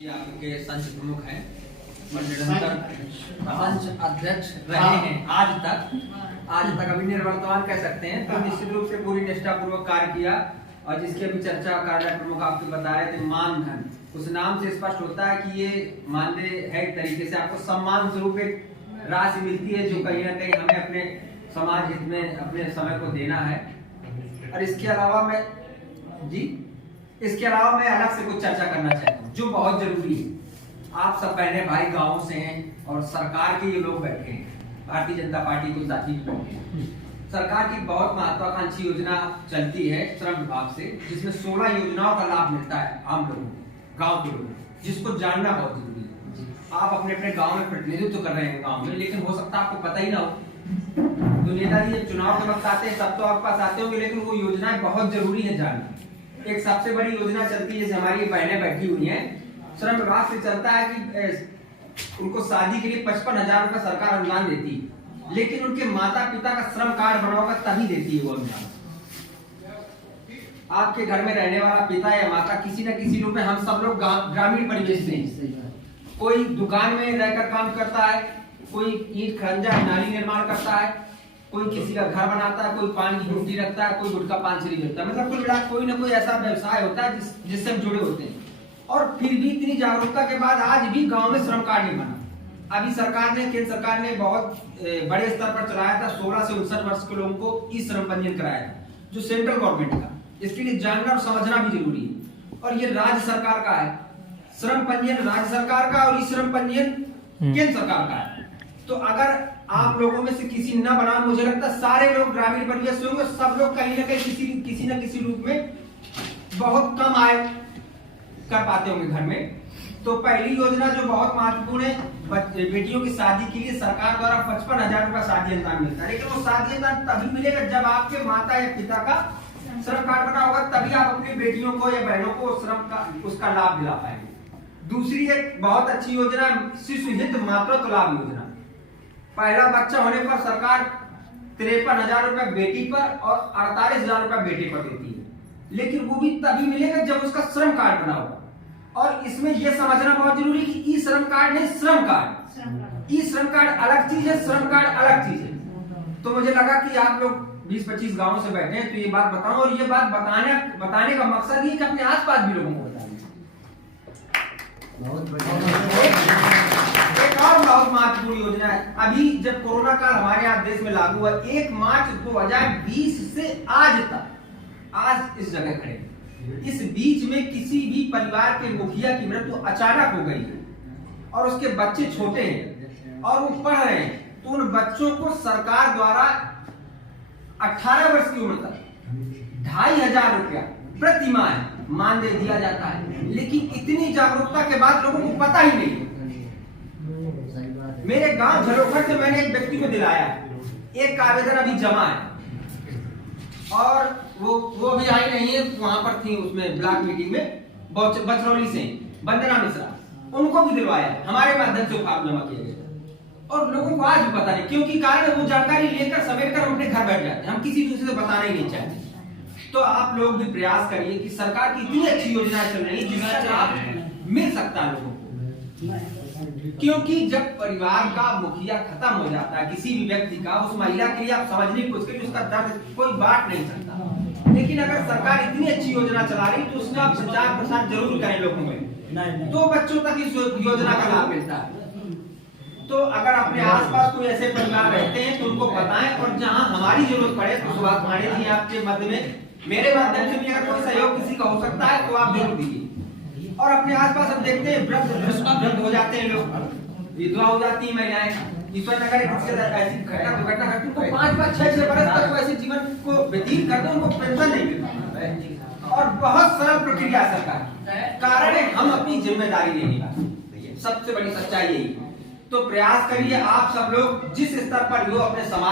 आपके संघ प्रमुख हैं और निरंतर संघ अध्यक्ष रहे हैं आज तक अभी निर्वर्तमान कह सकते हैं। तो निश्चित रूप से पूरी निष्ठापूर्वक कार्य किया और जिसकी अभी चर्चा कार्यालय प्रमुख आपको बता रहे थे, मानधन, उस नाम से स्पष्ट होता है कि ये मानदेय है, एक तरीके से आपको सम्मान स्वरूप एक राशि मिलती है जो कहीं ना कहीं हमें अपने समाज हित में अपने समय को देना है। और इसके अलावा मैं अलग से कुछ चर्चा करना चाहता हूँ जो बहुत जरूरी है। आप सब बहने भाई गाँव से हैं और सरकार के ये लोग बैठे हैं, भारतीय जनता पार्टी को साथी बैठे हैं। सरकार की बहुत महत्वाकांक्षी योजना चलती है श्रम विभाग से, जिसमें 16 योजनाओं का लाभ मिलता है आम लोगों को, गाँव के लोगों को, जिसको जानना बहुत जरूरी है। आप अपने अपने गाँव में प्रतिनिधित्व कर रहे हैं गाँव में, लेकिन हो सकता है आपको पता ही ना हो। तो नेताजी जब चुनाव के वक्त आते हैं तब तो आपके पास आते होंगे, लेकिन वो योजनाएं बहुत जरूरी है जानना। एक सबसे बड़ी योजना चलती है, जैसे हमारी बहनें बैठी हुई हैं, श्रम विभाग से चलता है कि उनको शादी के लिए 55,000 रुपए सरकार अनुदान देती है, लेकिन उनके माता पिता का श्रम कार्ड बना होगा तभी देती है वो अनुदान। आपके घर में रहने वाला पिता या माता किसी न किसी रूप में, हम सब लोग ग्रामीण परिवेश में, कोई दुकान में रहकर काम करता है, कोई ईंट खरंजा नाली निर्माण करता है, कोई किसी का घर बनाता है, कोई पान की गुमटी रखता है, कोई गुटखा पान छड़ी बेचता है। मतलब कुल मिला कोई ना कोई ऐसा व्यवसाय होता है जिससे हम जुड़े होते हैं। और फिर भी इतनी जागरूकता के बाद आज भी गांव में श्रम कार्ड नहीं बना। अभी केंद्र सरकार ने बहुत बड़े स्तर पर चलाया था, 16 से 59 वर्ष के लोगों को ई श्रम पंजीयन कराया था, जो सेंट्रल गवर्नमेंट का। इसके लिए जानना और समझना भी जरूरी है। और ये राज्य सरकार का है, श्रम पंजीयन राज्य सरकार का और ई श्रम पंजीयन केंद्र सरकार का है। तो अगर आप लोगों में से किसी न बना, मुझे लगता है सारे लोग ग्रामीण परिवेश से होंगे, सब लोग कहीं ना कहीं किसी न किसी रूप में बहुत कम आय कर पाते होंगे घर में। तो पहली योजना जो बहुत महत्वपूर्ण है, बेटियों की शादी के लिए सरकार द्वारा 55,000 रुपया शादी अनुदान मिलता है। लेकिन वो शादी अनुदान तभी मिलेगा जब आपके माता या पिता का श्रम कार्ड बना होगा, तभी आप अपनी बेटियों को या बहनों को श्रम का उसका लाभ दिला पाएंगे। दूसरी एक बहुत अच्छी योजना, शिशु हित मातृत्व लाभ योजना। पहला बच्चा होने पर सरकार 53,000 रुपया बेटी पर और 48,000 रुपया बेटे पर देती है, लेकिन वो भी तभी मिलेगा जब उसका श्रम कार्ड बना होगा। और इसमें यह समझना बहुत जरूरी है कि ई श्रम कार्ड नहीं, श्रम कार्ड। ई श्रम कार्ड अलग चीज है, श्रम कार्ड अलग चीज है। तो मुझे लगा कि आप लोग 20-25 गांवों से बैठे हैं तो ये बात बताऊं, और ये बात बताने का मकसद ये कि अपने आसपास भी लोगों को बताएं। एक और बहुत महत्वपूर्ण योजना है। अभी जब कोरोना काल हमारे यहाँ देश में लागू हुआ, 1 मार्च 2020 से आज तक, आज इस जगह खड़े, इस बीच में किसी भी परिवार के मुखिया की मृत्यु अचानक हो गई है और उसके बच्चे छोटे हैं और वो पढ़ रहे हैं, तो उन बच्चों को सरकार द्वारा 18 वर्ष की उम्र तक 2,500 रुपया प्रति माह मानदेय दिया जाता है। लेकिन इतनी जागरूकता के बाद लोगों को पता ही नहीं। मेरे गांव झरोखर से मैंने एक व्यक्ति को दिलाया, एक आवेदन अभी जमा है और वो अभी आई नहीं है, वहां पर थी उसमें ब्लॉक मीटिंग में, बचरौली से वंदना मिश्रा, उनको भी दिलवाया, हमारे माध्यम से फॉर्म जमा किए गए। और लोगों को आज भी पता नहीं, क्योंकि कारण वो जानकारी लेकर समेट कर हम अपने घर बैठ जाते हैं, हम किसी दूसरे से बताना ही नहीं चाहते। तो आप लोग भी प्रयास करिए कि सरकार की इतनी अच्छी योजनाएं चल रही है जिसका लाभ मिल सकता है लोगों को। क्योंकि जब परिवार का मुखिया खत्म हो जाता है किसी भी व्यक्ति का, उस महिला के लिए आप समझने की कोशिश करिए, उसका दर्द कोई बांट नहीं सकता। लेकिन अगर सरकार इतनी अच्छी योजना चला रही तो उसका प्रचार प्रसार जरूर करें लोगों में, 2 बच्चों तक इस योजना का लाभ मिलता है। तो अगर अपने आसपास कोई ऐसे परिवार रहते हैं तो उनको बताएं, और जहां हमारी जरूरत पड़े तो सुभाष पांडे जी आपके मध्य में, मेरे माध्यम से भी अगर कोई सहयोग किसी का हो सकता है तो आप जरूर दीजिए। और अपने आसपास हम देखते हैं वृद्ध हो जाते हैं लोग, विधवा हो जाती है महिलाएं, ईश्वर नगर ऐसी दुर्घटना घटती, उनको 5-6 बरस तक वो ऐसे जीवन को व्यतीत करते, उनको पेंशन नहीं मिलता। और बहुत सरल प्रक्रिया सरकार, कारण है हम अपनी जिम्मेदारी नहीं निभाते, सबसे बड़ी सच्चाई यही। तो प्रयास करिए आप सब लोग जिस स्तर पर हो अपने समाज